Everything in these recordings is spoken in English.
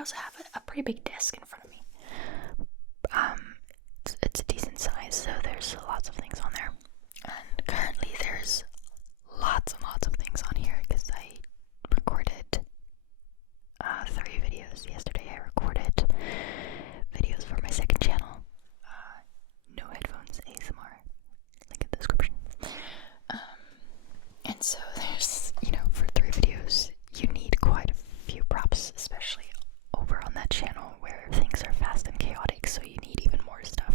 also have a pretty big desk in front of me. It's a decent size, so there's lots of things on there. And currently there's lots and lots of things on here because I recorded 3 videos yesterday. I recorded videos for my second channel, no headphones ASMR, link in the description. And so there's, for 3 videos you need quite a few props, especially over on that channel where things are fast and chaotic, so you need even more stuff.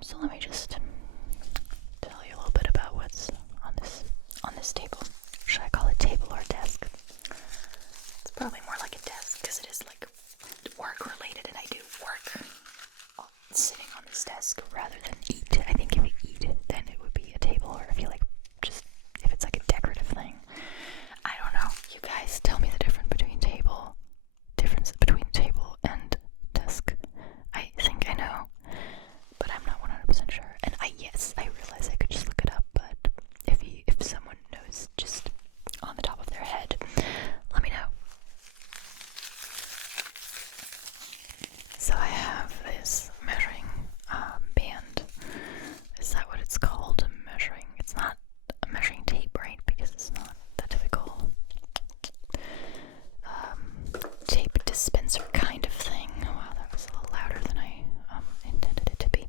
So let me just tell you a little bit about what's on this table. Should I call it table or desk? It's probably more like a desk because it is like work related, and I do work sitting on this desk rather than eat. I think if you eat, then it would be a table, or if it's like a decorative thing. I don't know. You guys tell me the difference between table and desk. I think I know, but I'm not 100% sure. And I realize I could just look it up, but if someone knows just on the top of their head, let me know. So I have this measuring band. Is that what it's called? Measuring. It's not a measuring tape, right? Because it's not the typical tape dispenser kind of thing. Wow, that was a little louder than I intended it to be.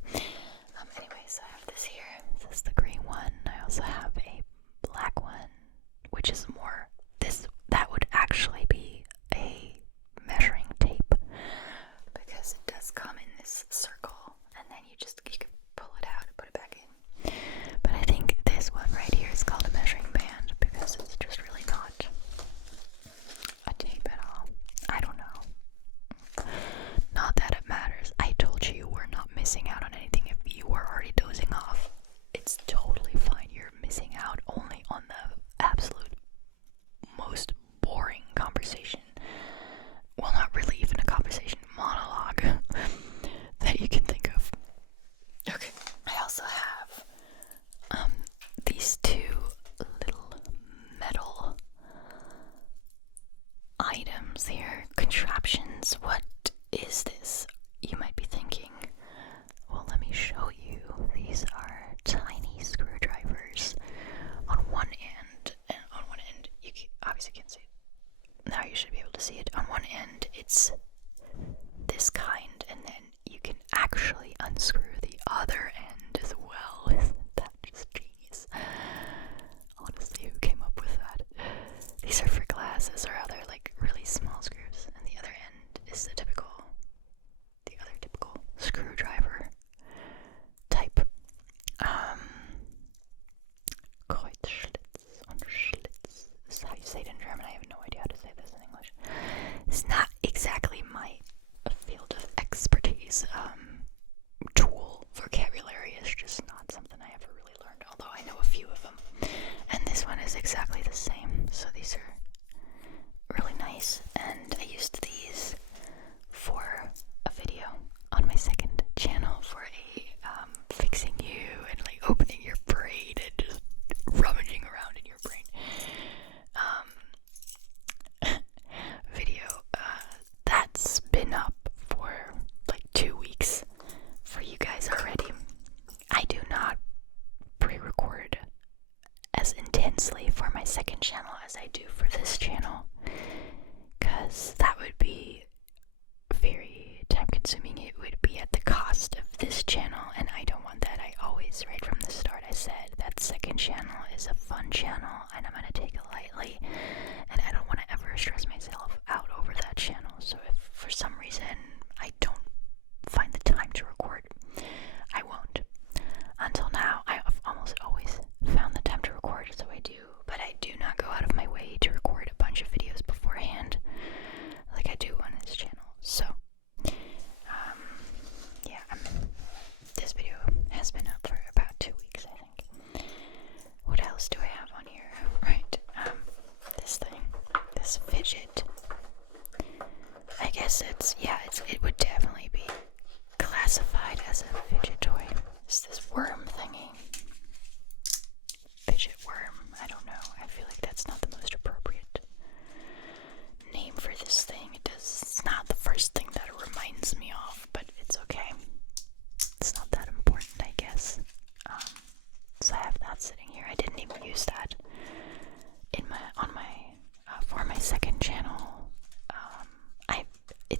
Anyways, I have this here. This is the green one. I also have a black one, which is more that would actually be a measuring tape because it does come in this circle, and then you can pull it out and put it back in. But I think this one right here is called a measuring band because it's just really not a tape at all. I don't know. Not that it matters. I told you we're not missing out on anything. If you were already dozing off, it's totally fine. You're missing out only on the absolute most boring conversation. Well, not really even a conversation, monologue that you can think of. Okay. I also have these 2 little metal items here, contraptions. What is this? You might be thinking. Well, let me show you. These are tiny screwdrivers on one end, and on one end you obviously can't see it. Now you should be able to see it. On one end it's this kind, and then you can actually unscrew the other end as well. Isn't that just genius? Honestly, who came up with that? These are for glasses or other like really small screws, and the other end is the other typical screwdriver type. Kreuzschlitz und Schlitz is how you say it in German. I have no idea how to say this in English. It's not exactly my field of expertise. Tool vocabulary is just not something I ever really learned, although I know a few of them. And this one is exactly the same. So these are really nice, and I used these for a video on my second channel for a fixing you and like opening your brain and just rummaging around in your brain video. That's been up for like 2 weeks for you guys already. I do not pre-record as intensely for my second channel as I do for this channel, because that would be very time consuming. It would be at the cost of this channel, and I don't want that. I always, right from the start, I said that second channel is a fun channel and I'm going to take it lightly, and I don't want to ever stress myself out over that channel. So if for some reason I don't find the time to record, I won't. Until now, I have almost always found the time to record, so I do, but I do not go out of my way to record a bunch of videos beforehand like I do on this channel. So yeah, this video has been up for about 2 weeks, I think. What else do I have on here? Right, this thing, this fidget. I guess it would definitely be classified as a fidget toy. It's this worm thingy. Fidget worm, I don't know. I feel like that's not the most appropriate name for this thing. It does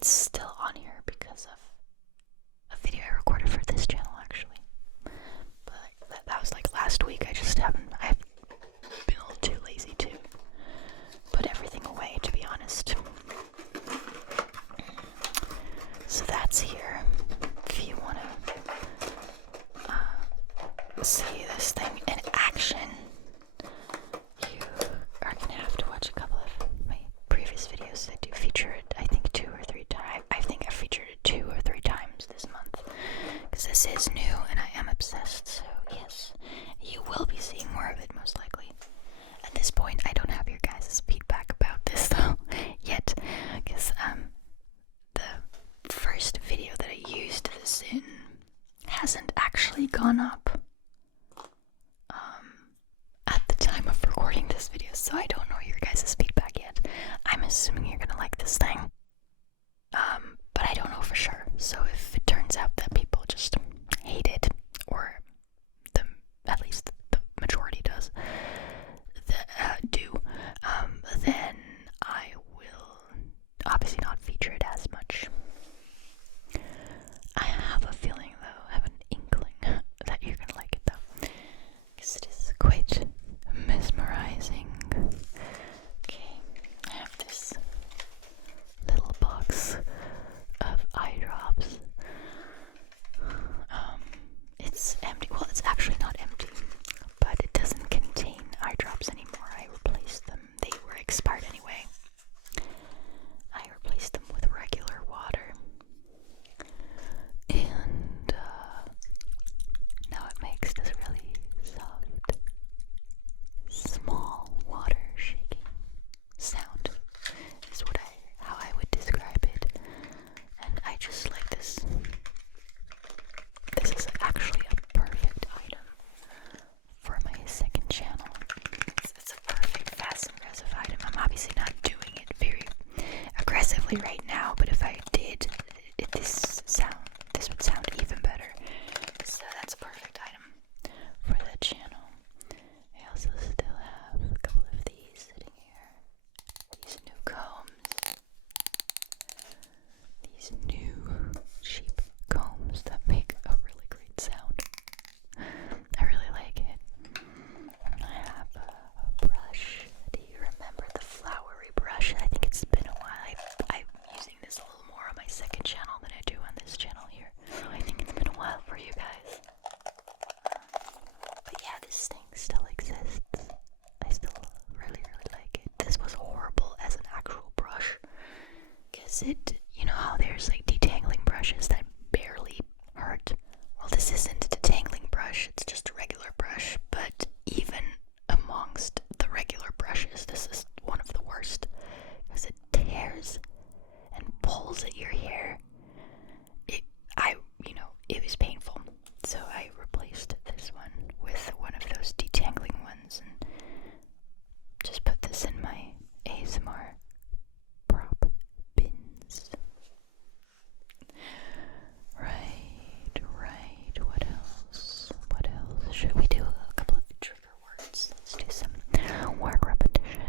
it's still on here because of a video I recorded for this channel, actually. But that was like last week. I've been a little too lazy to put everything away, to be honest. So that's here. If you want to see this thing in action, you are going to have to watch a couple of my previous videos. I do feature it, I think, 2 or 3 times. I think I featured it 2 or 3 times this month, because this is new and I am obsessed. So yes, you will be seeing more of it, most likely. At this point, I don't have your guys' feedback about this though yet, because the first video that I used this in hasn't actually gone up at the time of recording this video, so I don't know your guys' feedback yet. I'm assuming you're gonna like this thing, but I don't know for sure. So if it turns out that people just hate it, or at least the majority does, then I will obviously not feature it as much. I have a feeling, though, I have an inkling that you're gonna like it, though, because it is quite mesmerizing. Okay, I have this little box of eye drops. It's empty. Well, it's actually not empty, but it doesn't contain eye drops anymore. I replaced them. They were expired anyway. I replaced them with regular water. And now it makes this really soft, small water shaking sound, is how I would describe it. And I just like this. This is actually a perfect item for my second channel. It's a perfect fast and aggressive item. I'm obviously not doing it very aggressively right now, but if I did, this would sound even better. So that's a perfect item for the channel. I also still have a couple of these sitting here. These new combs. These new cheap combs that make a really great sound. I really like it. I have a brush. Do you remember the flowery brush? I think it's been a while. I'm using this a little more on my second channel than I do on this channel here. So I think it's been a while for you guys. But yeah, this thing still exists. I still really, really like it. This was horrible as an actual brush, because you know how there's like detangling brushes that barely hurt? Well, this isn't a detangling brush, it's just a regular brush, but even amongst the regular brushes, this is one of the worst, because it tears and pulls at your hair. It was painful, so I replaced this one with one of those detangling ones, and just put this in my ASMR prop bins. Right, what else? Should we do a couple of trigger words? Let's do some word repetition,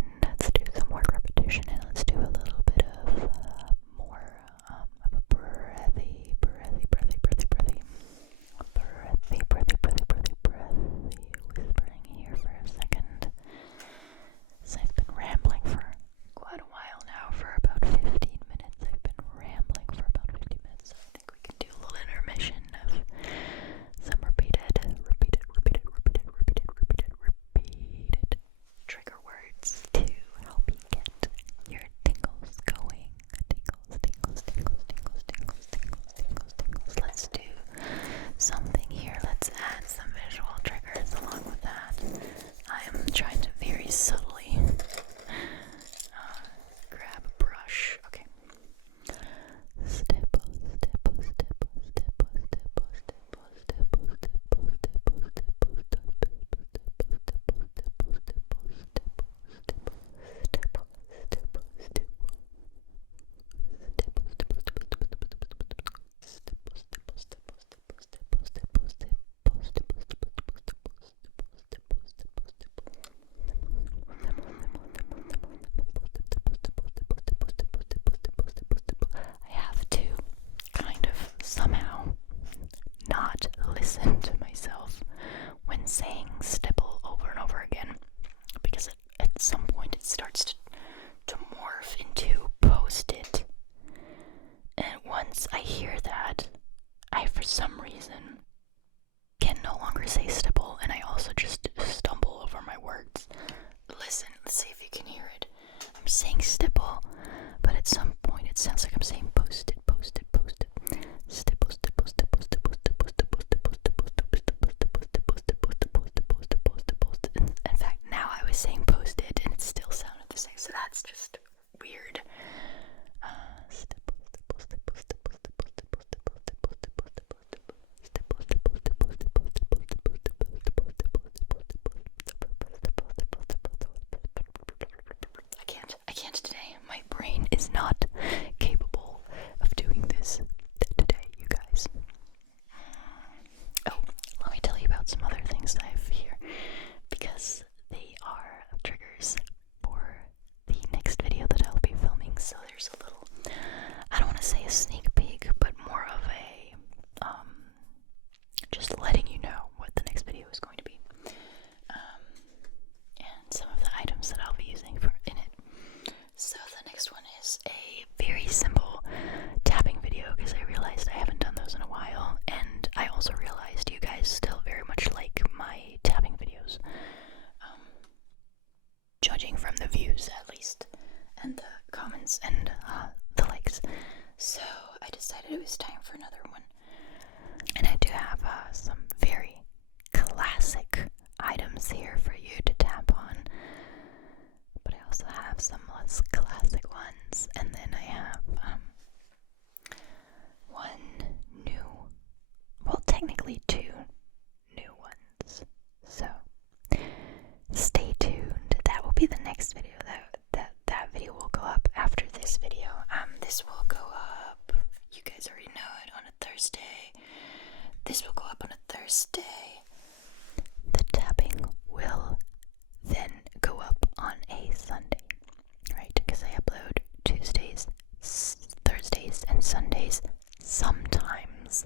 and let's do a little bit of more of a breathy whispering here for a second. So I've been rambling for quite a can hear it. I'm saying stipple, but at some point it sounds like I'm saying post-it, post-it, post-it. Stipple, stipple, stipple, stipple, stipple, stipple, stipple, stipple, stipple, stipple, stipple, stipple, stipple, stipple, stipple, stipple, stipple, stipple. In fact, now I was saying post-it and it still sounded the same, so that's just weird. Stipple, stipple, stipple, stipple, stipple, stipple, stipple, stipple, stipple, stipple, stipple. I can't today. My brain is not capable of doing this today, you guys. Oh, let me tell you about some other things that I have here, because they are triggers for the next video that I'll be filming. So there's a little, I don't want to say a sneak peek, but more of a just letting you know what the next video is going to be, and some of the items that I'll be using in it. So the next one is a very simple tapping video, because I realized I haven't done those in a while, and I also realized you guys still very much like my tapping videos, judging from the views at least, and the comments and the likes. So I decided it was time for another one. And I do have some very classic items here for you to tap on, but I also have some less classic ones, and then I have technically two new ones. So stay tuned. That will be the next video. That video will go up after this video. This will go up, you guys already know it, on a Thursday. This will go up on a Thursday. The tapping will then go up on a Sunday, right? Because I upload Tuesdays, Thursdays, and Sundays. Sometimes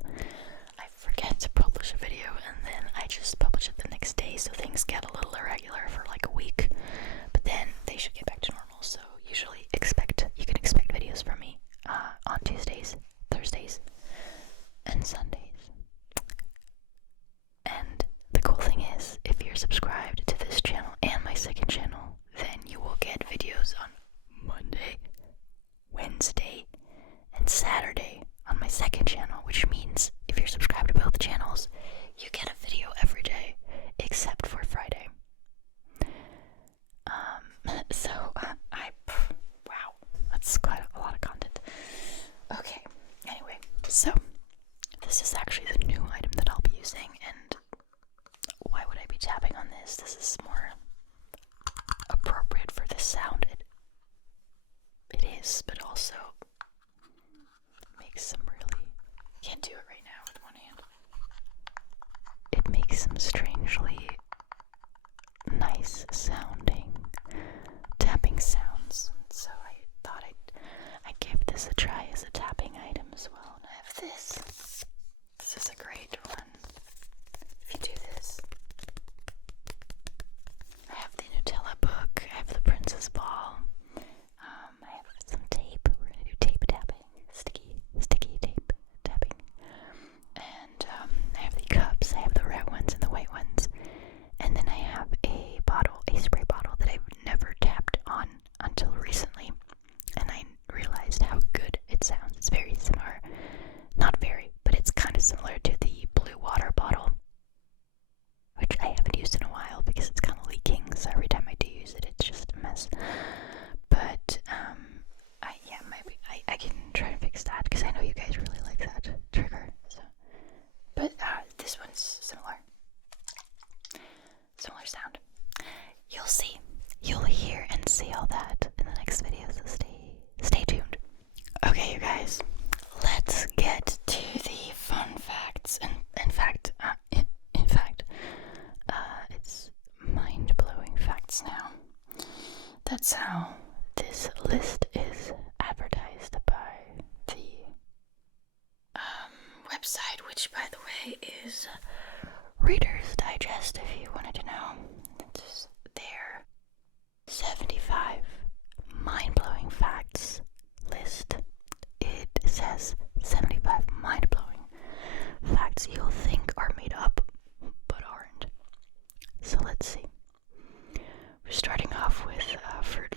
I forget to publish a video and then I just publish it the next day, so things get a little irregular for like a week, but then they should get back to normal. So usually you can expect videos from me on Tuesdays, Thursdays, and Sundays. And the cool thing is, if you're subscribed to this channel and my second channel, then you will get videos on Monday, Wednesday, and Saturday on my second channel, which means if you're subscribed to both channels, you get a video every day, except for Friday. Wow, that's quite a lot of content. Okay, anyway, so this is actually the new item that I'll be using, and why would I be tapping on this? This is more appropriate for the sound. It is, but also makes some really, can't do it right now with one hand. It makes some strangely nice sounding tapping sounds, so I thought I'd give this a try as a tapping item as well. And I have this. This is a great one. If you do this, I have the Nutella book, I have the Princess Ball, I have some tape. We're gonna do tape tapping, sticky tape tapping, and I have the cups. I have the red ones and the white ones, and then I have a spray bottle that I've never tapped on until recently, and I realized how good it sounds. It's very similar, not very, but it's kind of similar to the blue water bottle, which I haven't used in a while because it's kind of leaking, so every time I do use it, it's just a mess. But I can try to fix that, because I know you guys really like that trigger. So, but this one's similar sound. You'll see, you'll hear and see all that in the next video. So stay tuned. Okay, you guys, let's get to the fun facts. And in fact, it's mind-blowing facts now. That's how this list is advertised by the website, which, by the way, is Reader's Digest, if you wanted to know. It's their 75 mind-blowing facts list. It says 75 mind-blowing facts you'll think are made up, but aren't. So let's see. We're starting off with fruit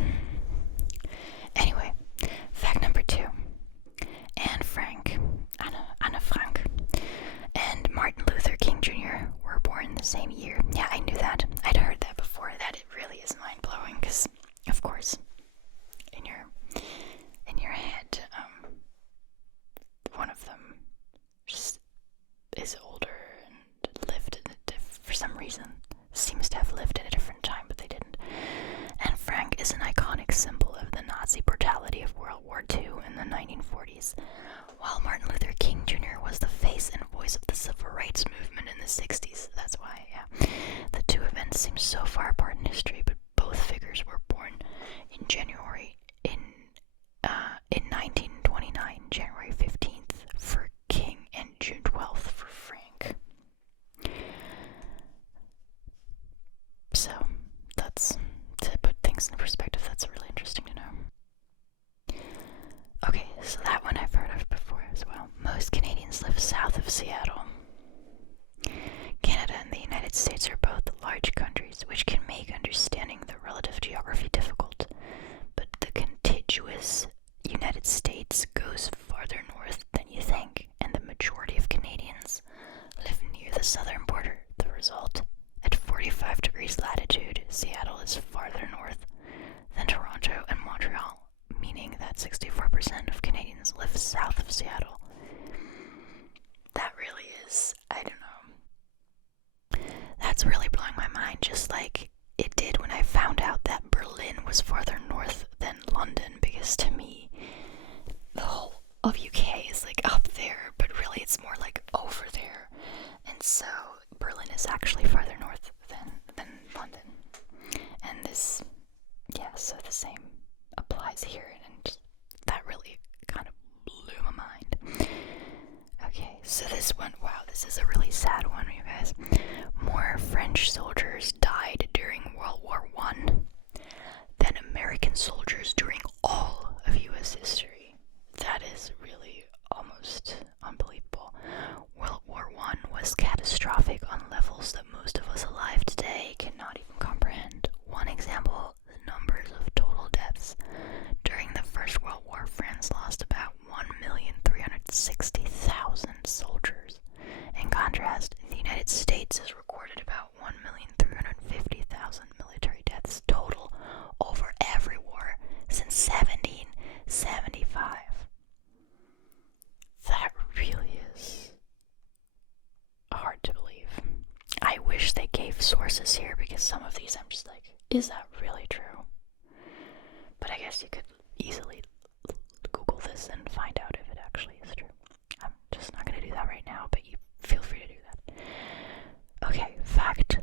Nazis. Anyway, fact number 2. Anne Frank, and Martin Luther King Jr. were born the same year. Yeah, I knew that. I'd heard that before. That it really is mind-blowing, because, of course, in your head, one of them just is older and lived in for some reason, seems to have lived at a different time, but they didn't. And Frank is an iconic symbol of the Nazi brutality of World War II in the 1940s, while Martin Luther King Jr. was the face and voice of the civil rights movement in the 60s. That's why, yeah. The two events seem so far apart in history, but both figures were born in January, in 1929, January 15th for King and June 12th for Frank. So, that's, to put things in perspective, that's really interesting to know. Okay, so that one I've heard of before as well. Most Canadians live south of Seattle. Canada and the United States are both large countries, which can make understanding the relative geography difficult, but the contiguous United States goes farther north than you think, and the majority of Canadians live near the southern border. The result, at 45 degrees latitude, Seattle is farther north than Toronto and Montreal, meaning that 64% of Canadians live south of Seattle. That really is, I don't know. That's really blowing my mind, just like it did when I found out that Berlin was farther north than London, because to me, the whole of UK is like up there, but really it's more like over there. And so Berlin is actually farther north than London. And this, yeah, so the same applies here, and just, that really kind of blew my mind. Okay, so this one, wow, this is a really sad one, you guys. More French soldiers died during World War I than American soldiers during all of US history. That is really almost unbelievable. World War I was catastrophic on levels that most of us alive today cannot even comprehend. One example, the numbers of total deaths. During the First World War, France lost about 1,360,000 soldiers. In contrast, the United States has recorded about 1,350,000 military deaths total over every war since 1775. That really is hard to believe. I wish they gave sources here, because some of these I'm just like, is that really true? But I guess you could easily Google this and find out if it actually is true. I'm just not going to do that right now, but you feel free to do that. Okay, fact